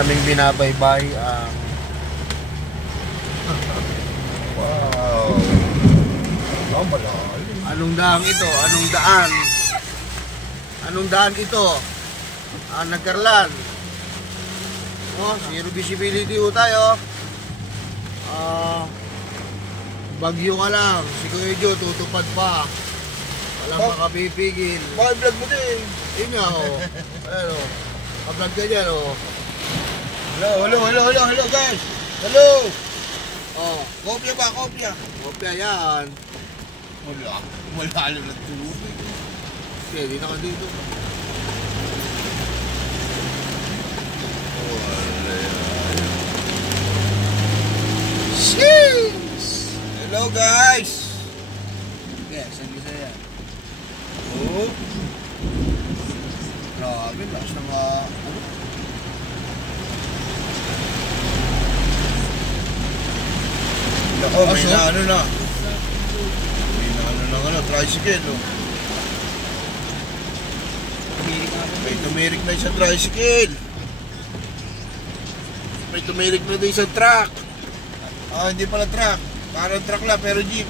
Aming binabaybay ang Wow. Oh, malalim. anong daan ito? Anong daan? Anong daan ito? Nagkarlan. Oh, zero visibility ho tayo. Bagyo ka lang. Si Kuya Joe tutupad pa. Walang makapipigil. Bakit vlog mo din? Yun nga ho. Ano? Ka-vlog ka dyan ho. Hello guys. Hello. Oh, Kopya ba? Kopya. kopya yan. Malalim na tubig. Okay, dito ka dito. Sheesh! Hello guys! Okay, saan kita yan? Oh, Grabe, lakas ng ano? nako, may na ano na. May na ano na ano, tricycle oh. May tumirik na isang tricycle. May tumirik na din isang truck. Ah, hindi pala truck. Parang truck lang pero jeep.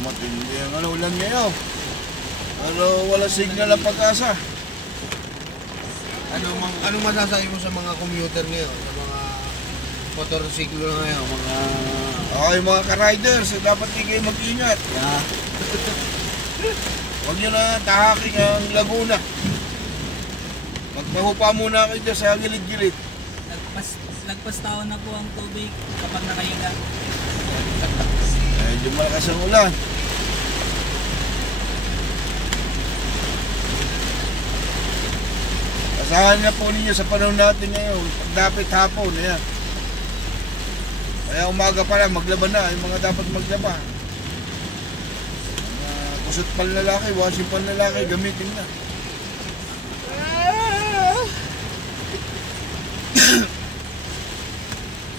Matindi ang ano, ulan ngayon. Ano, wala signal ang Pag-asa. Anong masasabi mo sa mga commuter ngayon? Sa mga motorsiklo na ngayon? Mga... Okay, mga ka-riders, dapat di kayo mag-ingat. Yeah. Huwag nyo na tahaking ang Laguna. Magpahupa muna kayo dyan sa gilid-gilid. Lagpas taon na po ang tubig kapag nakahiga. Medyo malakas ang ulan. Asahan na po ninyo sa panahon natin ngayon, pagdapit hapon, ayan. Kaya umaga pa lang, maglaban na, yung mga dapat maglaban. Mga kusot pang lalaki, washing pang lalaki, gamitin na.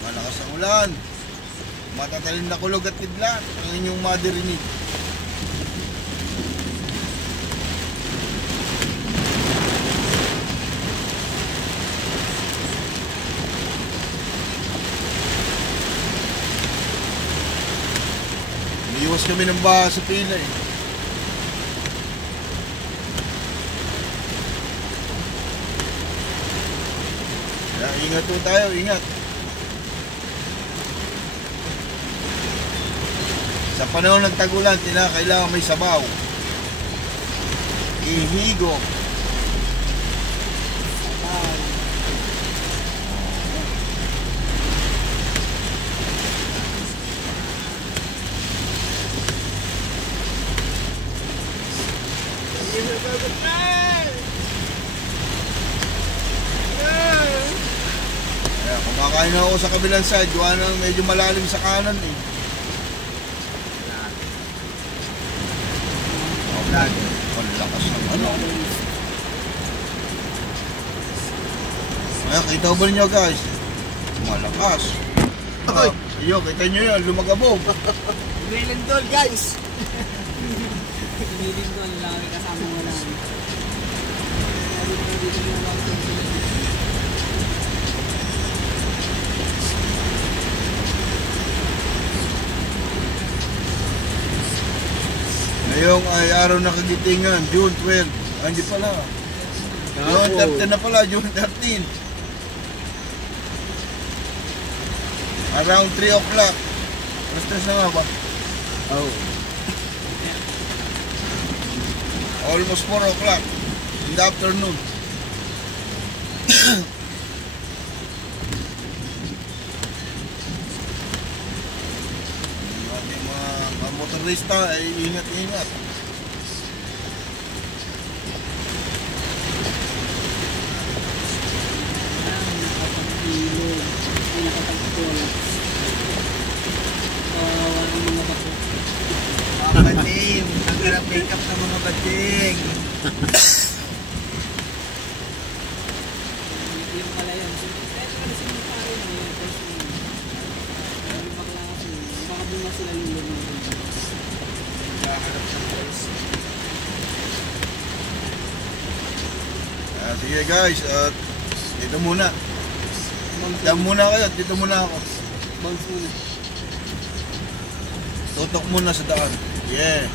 Malakas ang ulan. Matatalin na kulog at kidlat ang inyong madirinig. Iwas kami ng baha sa pila eh. Kaya ingat po tayo, ingat. Sa panahon ng tag-ulan, kailangan may sabaw. Ihigo. Kaya kumakain na ako sa kabilang side, gawa nang medyo malalim sa kanan eh. Malakas ng ano. Kaya kita ba niyo guys? Malakas. Ay, iyo, kita nyo yan, lumagabog. Nilindol, guys! Pinilin ko, ang laki kasama mo lang. Ngayong ay araw na kagitingan, June 12. Ah, hindi pala. June 13 na pala, June 13. Around 3 o'clock. Alas 3 na nga ba? Oh. Almost 4 o'clock in the afternoon. Yung ating mga motorista ay ingat-ingat. Nakapag-ilog, nakapag-pol. Kawawa ang mga bako. Mga bating! Ang hirap pick up ng mga bating! Yung pala yan. Kahit wala sa mga pare na yun. Sabi mo sila yung lumilin. Naghahanap ng balls. Sige guys, at dito muna. Diyan muna kayo, dito muna ako. Bounce muna. Tutok muna sa daan. Yeah.